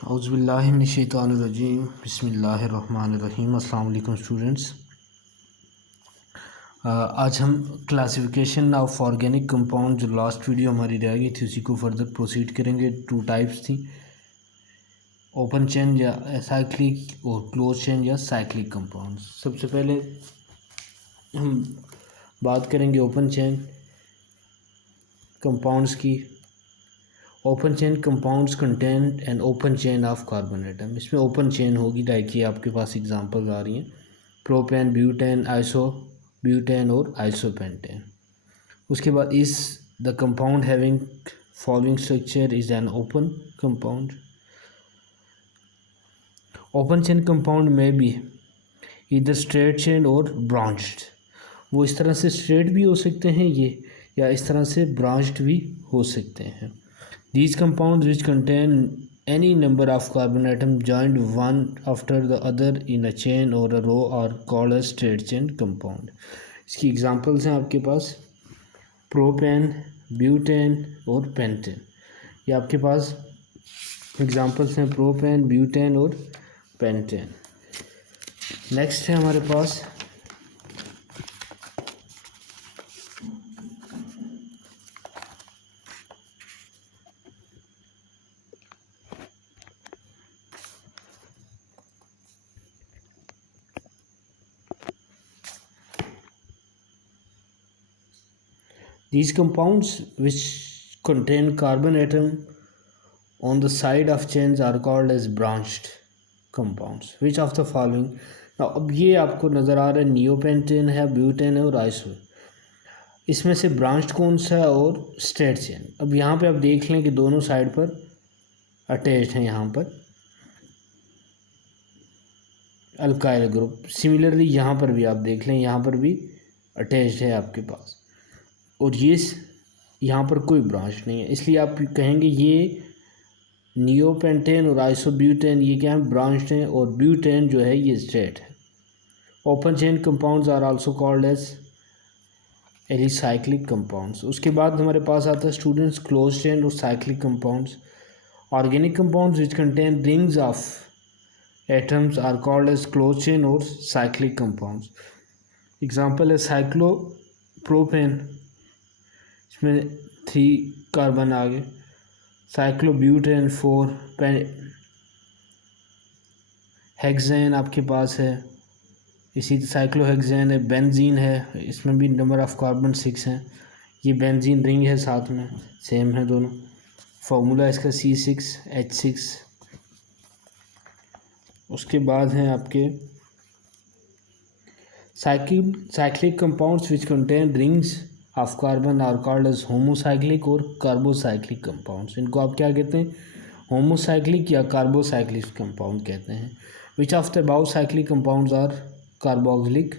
औज़ुबिल्लाहिमिनश्शैतानिर्रजीम बिस्मिल्लाहिर्रहमानिर्रहीम। अस्सलाम वालेकुम स्टूडेंट्स। आज हम क्लासिफिकेशन ऑफ ऑर्गेनिक कंपाउंड, जो लास्ट वीडियो हमारी रह गई थी, उसी को फर्दर प्रोसीड करेंगे। टू टाइप्स थी, ओपन चेन या साइक्लिक और क्लोज चेन या साइक्लिक कंपाउंड्स। सबसे पहले हम बात करेंगे ओपन चेन कंपाउंड्स की। Open chain compounds contain an open chain of carbon atom. इसमें ओपन चेन होगी, लाइक ये आपके पास एग्जांपल्स आ रही हैं, प्रोपेन, ब्यूटेन, आइसो ब्यूटेन और आइसोपेंटेन। उसके बाद इस the compound having following structure is an open compound. Open chain compound में भी इधर स्ट्रेट चेन और ब्रांच्ड, वो इस तरह से स्ट्रेट भी हो सकते हैं ये, या इस तरह से ब्रांच्ड भी हो सकते हैं। These compounds which contain any number of carbon atoms joined one after the other in a chain or a row are called as straight chain compound. इसकी एग्जांपल्स हैं आपके पास प्रोपेन, ब्यूटेन और पेंटेन। ये आपके पास एग्जांपल्स हैं propane, butane और pentane. Next है हमारे पास these compounds which contain carbon atom on the side of chains are called as branched compounds. Which of the following? Now अब ये आपको नज़र आ रहा है नियोपेंटेन है, ब्यूटेन है और आइसो। इसमें से ब्रांच्ड कौन सा है और स्ट्रेट चेन। अब यहाँ पे आप देख लें कि दोनों साइड पर अटैच्ड हैं। यहाँ पर अल्काइल ग्रुप, सिमिलरली यहाँ पर भी आप देख लें, यहाँ पर भी अटैच्ड है आपके पास, और ये यहाँ पर कोई ब्रांच नहीं है, इसलिए आप कहेंगे ये नियोपेंटेन और आइसोब्यूटेन ये क्या है, ब्रांच्ड हैं, और ब्यूटेन जो है ये स्ट्रेट है। Open chain compounds are also called as alicyclic compounds. उसके बाद हमारे पास आता है स्टूडेंट्स क्लोज चेन और cyclic compounds. Organic compounds which contain rings of atoms are called as close chain और साइक्लिक कंपाउंड्स। एग्जाम्पल है साइक्लोप्रोपेन, इसमें 3 कार्बन आ गए, साइक्लोब्यूटेन 4, हेक्सेन आपके पास है, इसी साइक्लोहेक्सेन है, बेंजीन है, इसमें भी नंबर ऑफ कार्बन 6 हैं। ये बेंजीन रिंग है, साथ में सेम है दोनों। फार्मूला इसका C6H6। उसके बाद हैं आपके cyclic compounds which contain rings of carbon are called as homocyclic और कार्बोसाइक्लिक कंपाउंड्स। इनको आप क्या कहते हैं, होमोसाइक्लिक या कार्बोसाइक्लिक कंपाउंड कहते हैं। Which of the above cyclic compounds are carboxylic.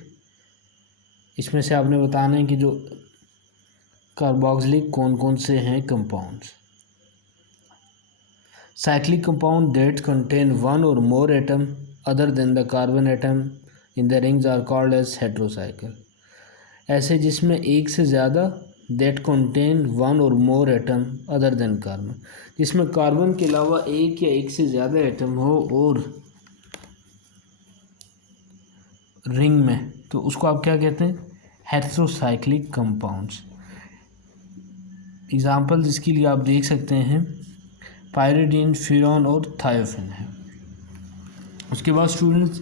इसमें से आपने बताना है कि जो कार्बोक्सिलिक कौन कौन से हैं compounds. Cyclic compound that contain one or more atom other than the carbon atom in the rings are called as heterocycle. ऐसे जिसमें एक से ज़्यादा that contain one or more atom other than carbon, जिसमें कार्बन के अलावा एक या एक से ज़्यादा एटम हो और रिंग में, तो उसको आप क्या कहते हैं, हेटेरोसाइक्लिक कंपाउंड्स। एग्जाम्पल जिसके लिए आप देख सकते हैं पायरिडीन, फ्यूरॉन और थायोफिन है। उसके बाद स्टूडेंट्स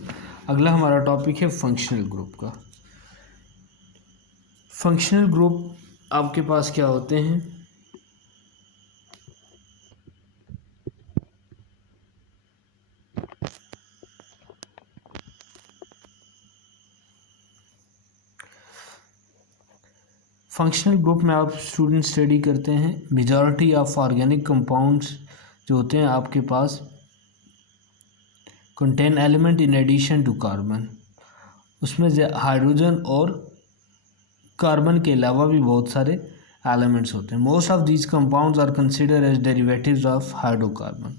अगला हमारा टॉपिक है फंक्शनल ग्रुप का। फंक्शनल ग्रुप आपके पास क्या होते हैं, फंक्शनल ग्रुप में आप स्टूडेंट स्टडी करते हैं मेजॉरिटी ऑफ ऑर्गेनिक कंपाउंड्स जो होते हैं आपके पास contain element in addition to carbon. उसमें हाइड्रोजन और कार्बन के अलावा भी बहुत सारे एलिमेंट्स होते हैं। Most of these compounds are considered as derivatives of hydrocarbon.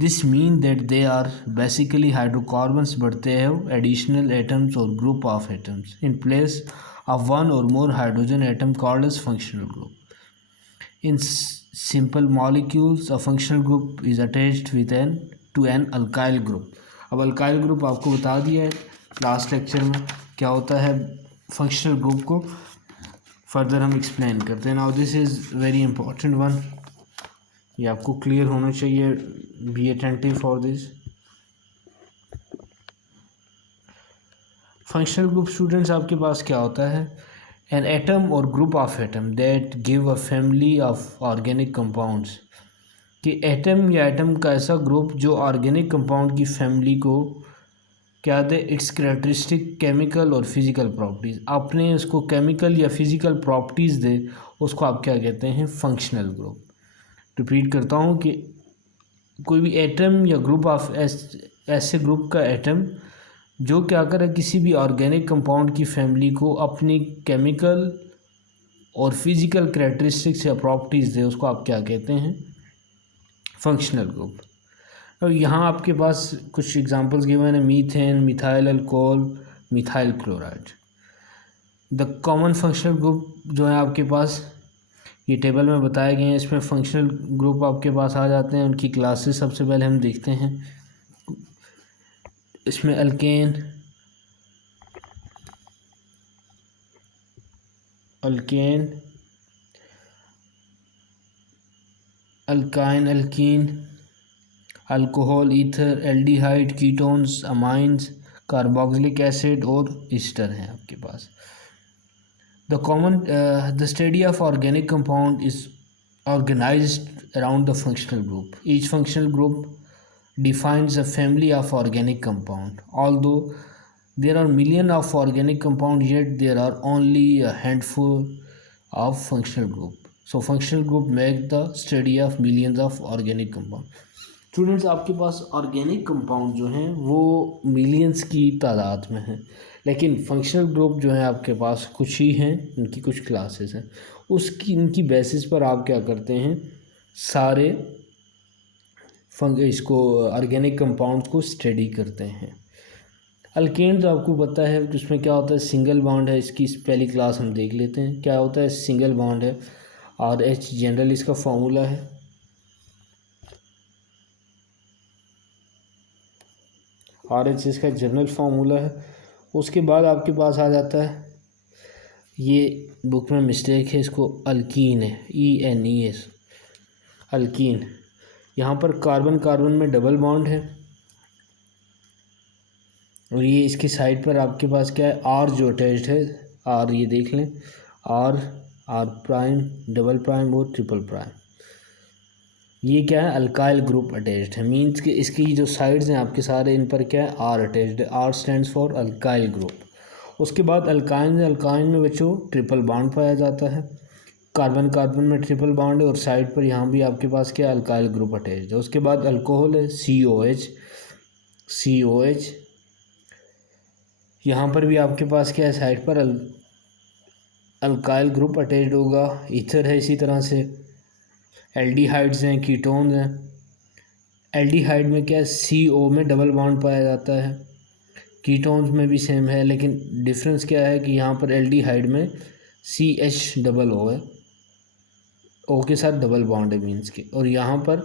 This mean that they are basically hydrocarbons but they have additional atoms or group of atoms in place of one or more hydrogen atom called as functional group. In simple molecules, a functional group is attached with an to an alkyl group. अब alkyl group आपको बता दिया है last lecture में क्या होता है functional group को, फर्दर हम एक्सप्लेन करते हैं। Now this is very important one, ये आपको क्लियर होना चाहिए, be attentive for this. Functional group students आपके पास क्या होता है, एन एटम और group of atom that give a family of organic compounds, कि एटम या एटम का ऐसा ग्रुप जो ऑर्गेनिक कंपाउंड की फैमिली को क्या दे, इट्स कैरेक्टरिस्टिक केमिकल और फिज़िकल प्रॉपर्टीज़, आपने उसको केमिकल या फिज़िकल प्रॉपर्टीज़ दे, उसको आप क्या कहते हैं, फंक्शनल ग्रुप। रिपीट करता हूँ कि कोई भी एटम या ग्रुप ऑफ ऐसे ग्रुप का एटम जो क्या करे किसी भी ऑर्गेनिक कंपाउंड की फैमिली को अपनी केमिकल और फिज़िकल कैरेक्टरिस्टिक्स या प्रॉपर्टीज़ दे, उसको आप क्या कहते हैं, फंक्शनल ग्रुप। अब यहाँ आपके पास कुछ एग्जांपल्स गिवन है, methane, methyl alcohol, methyl chloride. The common functional group जो है आपके पास ये टेबल में बताए गए हैं, इसमें फंक्शनल ग्रुप आपके पास आ जाते हैं, उनकी क्लासेस सबसे पहले हम देखते हैं। इसमें alkane, alkyne, alkyne, alcohol, ether, aldehyde, ketones, amines, carboxylic acid और ईस्टर हैं आपके पास। The study of organic compound is organized around the functional group. Each functional group defines a family of organic compound. Although there are millions of organic compounds, yet there are only a handful of functional group. So functional group make the study of millions of organic compound. Students आपके पास organic compound जो हैं वो millions की तादाद में हैं, लेकिन functional group जो है आपके पास कुछ ही हैं, इनकी कुछ क्लासेस हैं, उसकी इनकी बेसिस पर आप क्या करते हैं, सारे इसको ऑर्गेनिक कंपाउंड्स को स्टडी करते हैं। अल्केन तो आपको पता है उसमें क्या होता है, सिंगल बॉन्ड है, इसकी पहली क्लास हम देख लेते हैं। क्या होता है, सिंगल बॉन्ड है, और एच जनरल इसका फार्मूला है। आर एच इसका जनरल फार्मूला है। उसके बाद आपके पास आ जाता है, ये बुक में मिस्टेक है, इसको अल्कीन है, ENES, अल्कीन। यहाँ पर कार्बन कार्बन में डबल बॉन्ड है, और ये इसकी साइड पर आपके पास क्या है, आर जो अटैच्ड है, आर ये देख लें, आर प्राइम, डबल प्राइम और ट्रिपल प्राइम, ये क्या है, अल्काइल ग्रुप अटैच्ड है। मींस कि इसकी जो साइड्स हैं आपके सारे, इन पर क्या है, आर अटैच्ड है। R stands for alkyl group. उसके बाद अल्काइन में बच्चों ट्रिपल बॉन्ड पाया जाता है, कार्बन कार्बन में ट्रिपल बॉन्ड है, और साइड पर यहाँ भी आपके पास क्या, अल्काइल ग्रुप अटैच्ड है। उसके बाद अल्कोहल है, COH, यहाँ पर भी आपके पास क्या है, साइड पर अल्काइल ग्रुप अटैच्ड होगा। ईथर है, इसी तरह से एल्डिहाइड्स हैं, कीटोन्स हैं। एल्डिहाइड में क्या है, CO में डबल बॉन्ड पाया जाता है। कीटोन्स में भी सेम है, लेकिन डिफरेंस क्या है कि यहाँ पर एल्डिहाइड में CH है, O के साथ डबल बॉन्ड है मीन्स के, और यहाँ पर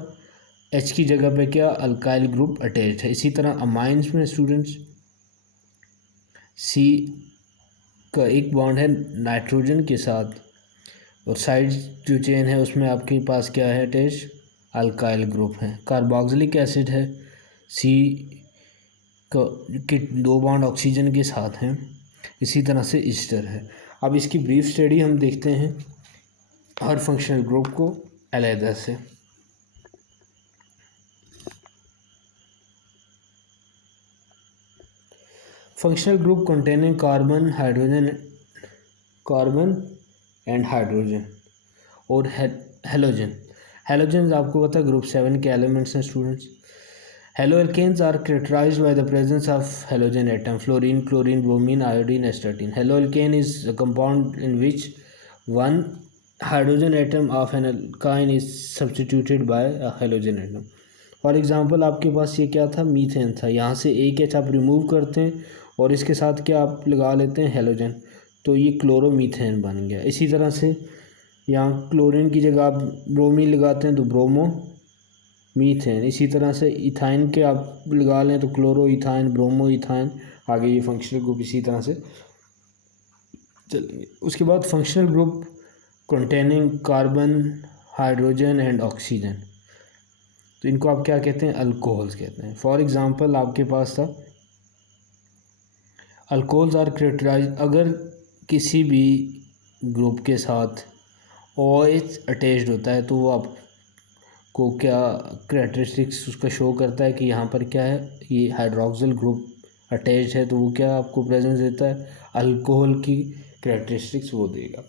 H की जगह पे क्या, अल्काइल ग्रुप अटैच्ड है। इसी तरह अमाइंस में स्टूडेंट्स C का एक बॉन्ड है नाइट्रोजन के साथ, और साइड जो चेन है उसमें आपके पास क्या है, अटैच अल्काइल ग्रुप है। कार्बोक्सिलिक एसिड है, C के 2 बॉन्ड ऑक्सीजन के साथ हैं। इसी तरह से ईस्टर है। अब इसकी ब्रीफ स्टडी हम देखते हैं हर फंक्शनल ग्रुप को अलग से। Functional group containing carbon and hydrogen और हेलोजन आपको पता है ग्रुप 7 के एलिमेंट्स हैं students. Haloalkanes are characterized by the presence of halogen atom, fluorine, chlorine, bromine, iodine, astatine. Haloalkane is a compound in which one hydrogen atom of an alkyne is substituted by a halogen atom. For example आपके पास ये क्या था, methane था, यहाँ से एक H आप रिमूव करते हैं और इसके साथ क्या आप लगा लेते हैं, हेलोजन, तो ये क्लोरोमीथेन बन गया। इसी तरह से यहाँ क्लोरीन की जगह आप ब्रोमीन लगाते हैं तो ब्रोमो मीथेन। इसी तरह से इथाइन के आप लगा लें तो क्लोरो इथाइन, ब्रोमो इथाइन, आगे ये फंक्शनल ग्रुप इसी तरह से चलेंगे। उसके बाद functional group containing carbon, hydrogen and oxygen, तो इनको आप क्या कहते हैं? अल्कोहल्स कहते हैं। फॉर एग्जांपल आपके पास था अल्कोहल्स आर कैरेक्टराइज, अगर किसी भी ग्रुप के साथ OH अटैच्ड होता है तो वो आपको क्या कैरेक्टरिस्टिक्स उसका शो करता है कि यहाँ पर क्या है, ये हाइड्रोक्सिल ग्रुप अटैच्ड है, तो वो क्या आपको प्रेजेंस देता है? अल्कोहल की कैरेक्टरिस्टिक्स वो देगा।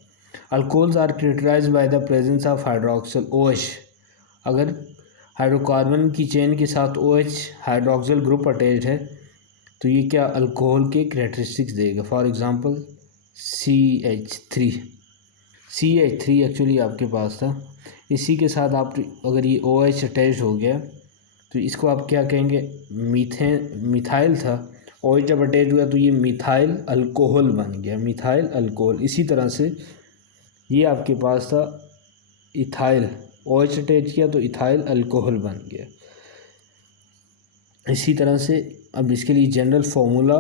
Alcohols are characterize by the presence of hydroxyl OH, अगर हाइड्रोकार्बन की चेन के साथ OH हाइड्रोक्सिल ग्रुप अटैच्ड है तो ये क्या अल्कोहल के कैरेक्टरिस्टिक्स देगा। फॉर एग्जांपल CH3 एक्चुअली आपके पास था, इसी के साथ आप अगर ये OH अटैच हो गया तो इसको आप क्या कहेंगे? मिथाइल था, OH जब अटैच हुआ तो ये मिथाइल अल्कोहल बन गया, मिथाइल अल्कोहल। इसी तरह से ये आपके पास था इथाइल, OH अटैच किया तो इथाइल अल्कोहल बन गया। इसी तरह से अब इसके लिए जनरल फार्मूला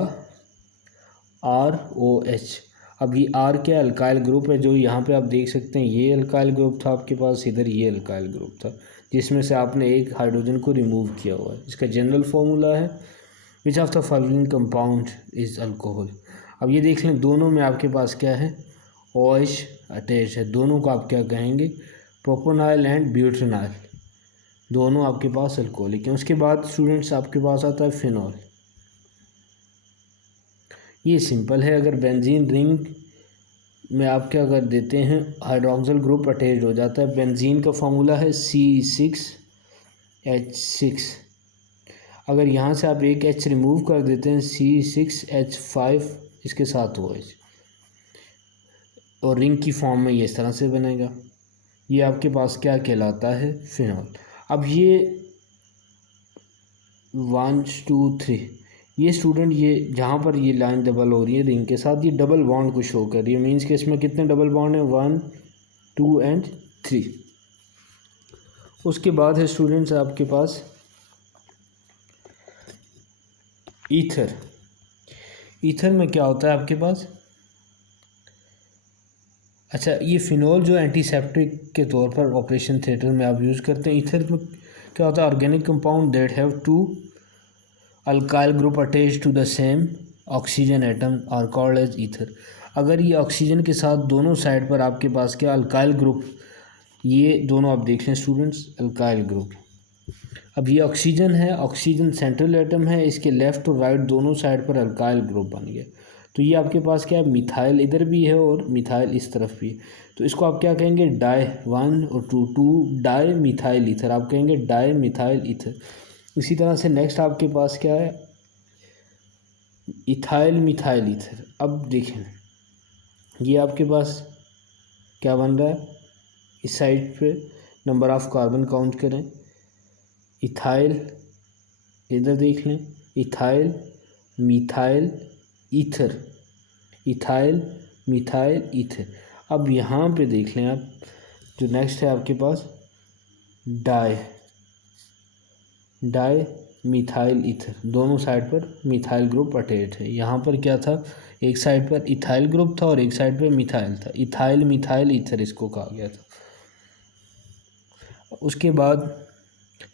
ROH। अब ये R क्या अल्काइल ग्रुप है, जो यहाँ पे आप देख सकते हैं ये अल्काइल ग्रुप था आपके पास, इधर ये अल्काइल ग्रुप था जिसमें से आपने एक हाइड्रोजन को रिमूव किया हुआ है। इसका जनरल फार्मूला है विच of the following compound is alcohol. अब ये देख लें दोनों में आपके पास क्या है? OH अटैच है, दोनों को आप क्या कहेंगे? प्रोपोनाइल एंड ब्यूटेनाइल, दोनों आपके पास अल्कोहलिक हैं। उसके बाद स्टूडेंट्स आपके पास आता है फिनॉल। ये सिंपल है, अगर बेंजीन रिंग में आप क्या कर देते हैं, हाइड्रोक्सिल ग्रुप अटैच हो जाता है। बेंजीन का फार्मूला है C6H6, अगर यहाँ से आप एक H रिमूव कर देते हैं C6H5 इसके साथ OH, और रिंग की फॉर्म में ये इस तरह से बनेगा। ये आपके पास क्या कहलाता है? फिनॉल। अब ये 1 2 3 ये स्टूडेंट, ये जहाँ पर ये लाइन डबल हो रही है रिंग के साथ, ये डबल बॉन्ड को शो कर रही है। मीन्स कि इसमें कितने डबल बॉन्ड हैं? 1 2 एंड 3। उसके बाद है स्टूडेंट्स आपके पास ईथर। ईथर में क्या होता है आपके पास? अच्छा, ये फिनॉल जो एंटीसेप्टिक के तौर पर ऑपरेशन थिएटर में आप यूज़ करते हैं। ईथर में क्या होता है? Organic compound that have two alkyl group attach to the same oxygen atom are called as ether. अगर ये ऑक्सीजन के साथ दोनों साइड पर आपके पास क्या अल्काइल ग्रुप, ये दोनों आप देख लें स्टूडेंट्स अल्काइल ग्रुप। अब ये ऑक्सीजन है, ऑक्सीजन सेंट्रल एटम है, इसके लेफ़्ट और राइट दोनों साइड पर अल्काइल ग्रुप बन गया, तो ये आपके पास क्या है? मिथाइल इधर भी है और मिथाइल इस तरफ भी है, तो इसको आप क्या कहेंगे? डाई 1 और 2 डाई मिथाइल ईथर, आप कहेंगे डाई मिथाइल ईथर। इसी तरह से नेक्स्ट आपके पास क्या है? Ethyl methyl ether. अब देखें ये आपके पास क्या बन रहा है? इस साइड पे नंबर ऑफ़ कार्बन काउंट करें, इथाइल इधर देख लें, ethyl methyl ether, ethyl methyl ether. अब यहाँ पे देख लें आप, जो नेक्स्ट है आपके पास डाई मिथाइल ईथर, दोनों साइड पर मिथाइल ग्रुप अटैच है। यहाँ पर क्या था? एक साइड पर इथाइल ग्रुप था और एक साइड पर मिथाइल था, इथाइल मिथाइल ईथर इसको कहा गया था। उसके बाद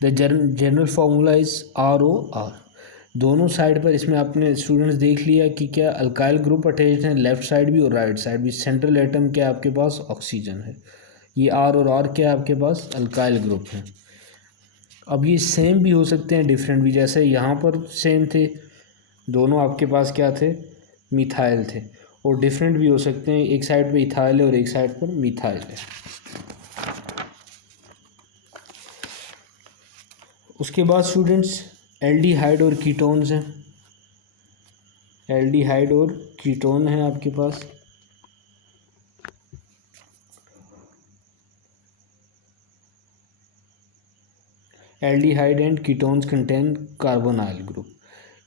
the general formula is ROR। दोनों साइड पर इसमें आपने स्टूडेंट्स देख लिया कि क्या अल्काइल ग्रुप अटैच्ड हैं, लेफ़्ट साइड भी और राइट साइड भी। सेंट्रल एटम क्या आपके पास? ऑक्सीजन है। ये R और R क्या आपके पास? अल्काइल ग्रुप है। अब ये सेम भी हो सकते हैं, डिफरेंट भी, जैसे यहाँ पर सेम थे, दोनों आपके पास क्या थे? मिथाइल थे, और डिफरेंट भी हो सकते हैं, एक साइड पे इथाइल है और एक साइड पर मिथाइल है। उसके बाद स्टूडेंट्स एल्डिहाइड और कीटोन्स हैं। एल्डिहाइड और कीटोन है आपके पास। Aldehyde and ketones contain carbonyl group.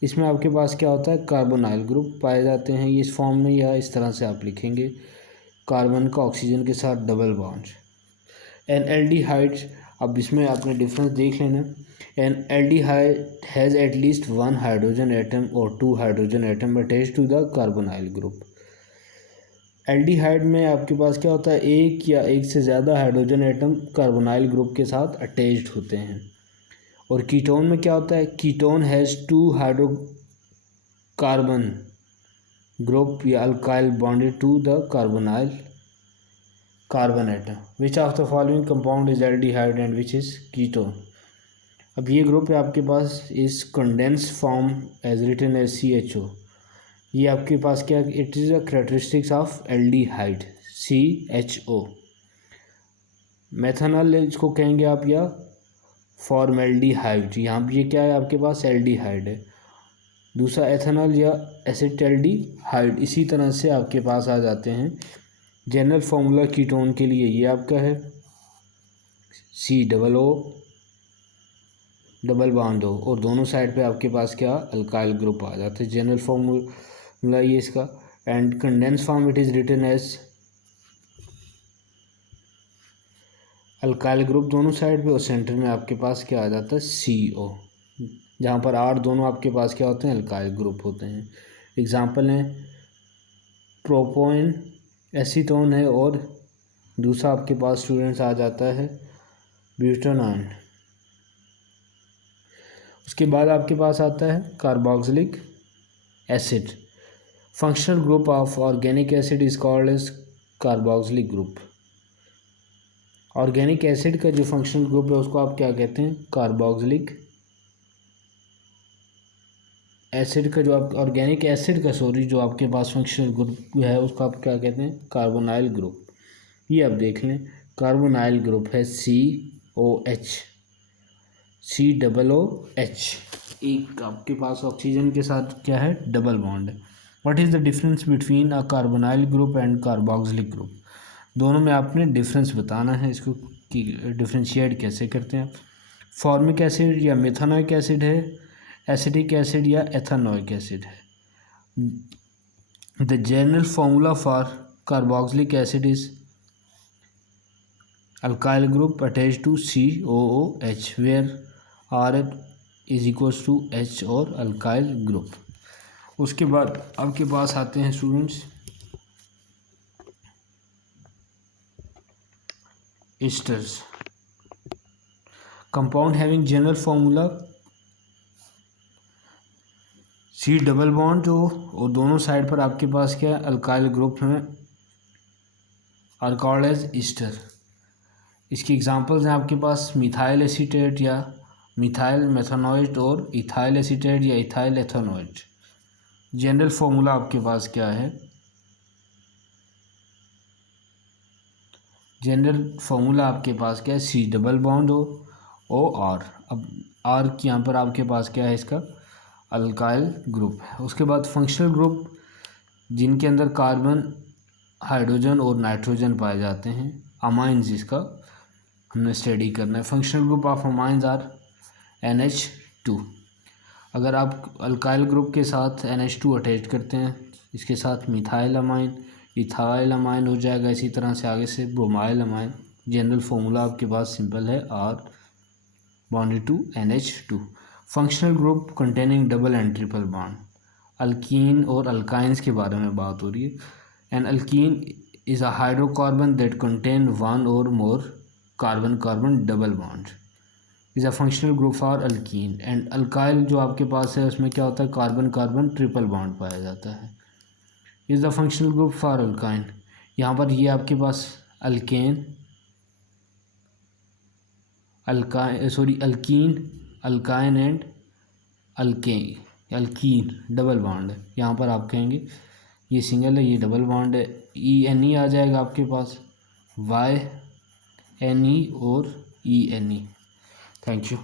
इसमें आपके पास क्या होता है? कार्बोनाइल ग्रुप पाए जाते हैं, ये इस फॉर्म में, या इस तरह से आप लिखेंगे कार्बन का ऑक्सीजन के साथ डबल बॉन्ड। एंड एल्डिहाइड्स अब इसमें आपने डिफरेंस देख लेना। An aldehyde has at least one hydrogen atom or two hydrogen atom attached to the carbonyl group. Aldehyde में आपके पास क्या होता है, एक या एक से ज़्यादा हाइड्रोजन एटम कार्बोनाइल ग्रुप के साथ अटैच्ड होते हैं। और कीटोन में क्या होता है, ketone has two hydrocarbon group या alkyl bonded to the carbonyl carbon atom. Which of the following compound is aldehyde and which is ketone. अब ये ग्रुप है आपके पास इस condense form as written as CHO। ये आपके पास क्या, it is a characteristics of aldehyde CHO। Methanol इसको कहेंगे आप या फॉर्मेल्डिहाइड। यहाँ पे ये क्या है आपके पास, एल्डिहाइड है। दूसरा एथेनॉल या एसिटाल्डिहाइड। इसी तरह से आपके पास आ जाते हैं जनरल फार्मूला कीटोन के लिए। ये आपका है COO डबल बॉन्ड हो और दोनों साइड पे आपके पास क्या, अल्काइल ग्रुप आ जाते हैं। जनरल फार्मूला ये इसका। And condense form it is written as alkyl group दोनों साइड पे और सेंटर में आपके पास क्या आ जाता है, CO, जहाँ पर R दोनों आपके पास क्या होते हैं, अल्काइल ग्रुप होते हैं। एग्जाम्पल हैं प्रोपोइन एसीटोन है और दूसरा आपके पास स्टूडेंट्स आ जाता है ब्यूटानॉन। उसके बाद आपके पास आता है carboxylic acid. Functional group of organic acid is called as carboxylic group. Organic acid का जो फंक्शनल ग्रुप है उसको आप क्या कहते हैं, कार्बोक्सिलिक एसिड का जो आप ऑर्गेनिक एसिड का जो आपके पास फंक्शनल ग्रुप है उसको आप क्या कहते हैं, कार्बोनाइल ग्रुप। ये आप देख लें, कार्बोनाइल ग्रुप है COH। एक आपके पास ऑक्सीजन के साथ क्या है, डबल बॉन्ड है। What is the difference between a carbonyl group and carboxylic group. दोनों में आपने डिफरेंस बताना है, इसको कि डिफ्रेंशिएट कैसे करते हैं। फॉर्मिक एसिड या मेथानोइक एसिड है, एसिटिक एसिड या एथानोइक एसिड है। The general formula for carboxylic acid is alkyl group attached to COOH where R is equals to H और अल्काइल ग्रुप। उसके बाद आपके पास आते हैं students esters. Compound having general formula C double bond हो और दोनों साइड पर आपके पास क्या है, अल्काइल ग्रुप में आर कॉल्ड एज ईस्टर। इसकी एग्जांपल्स हैं आपके पास मिथाइल एसीटेट या मिथाइल मेथानोइट और इथाइल एसीटेट या इथाइल एथानोइट। जनरल फार्मूला आपके पास क्या है, जनरल फार्मूला आपके पास क्या है, C डबल बॉन्ड हो OR। अब R की यहाँ पर आपके पास क्या है, इसका अल्काइल ग्रुप है। उसके बाद फंक्शनल ग्रुप जिनके अंदर कार्बन हाइड्रोजन और नाइट्रोजन पाए जाते हैं, अमाइंस, जिसका हमने स्टडी करना है। Functional group of amines are NH2। अगर आप अल्काइल ग्रुप के साथ NH2 अटैच करते हैं, इसके साथ मिथाइल अमाइन, इथाइल अमाइन हो जाएगा, इसी तरह से आगे से ब्रोमाइल अमाइन। जनरल फार्मूला आपके पास सिंपल है, R bonded to NH2। Functional group containing double and triple bond. Alkene और अल्काइंस के बारे में बात हो रही है। An alkene is a hydrocarbon that contain one or more carbon carbon double bond is a functional group for alkene. And alkyl जो आपके पास है उसमें क्या होता है, कार्बन कार्बन ट्रिपल बॉन्ड पाया जाता है, is the functional group for alkyne. यहाँ पर ये आपके पास alkane alkene alkyne and alkene double bond है। यहाँ पर आप कहेंगे ये सिंगल है, ये डबल बॉन्ड है, ENE आ जाएगा आपके पास, YNE और ENE। Thank you.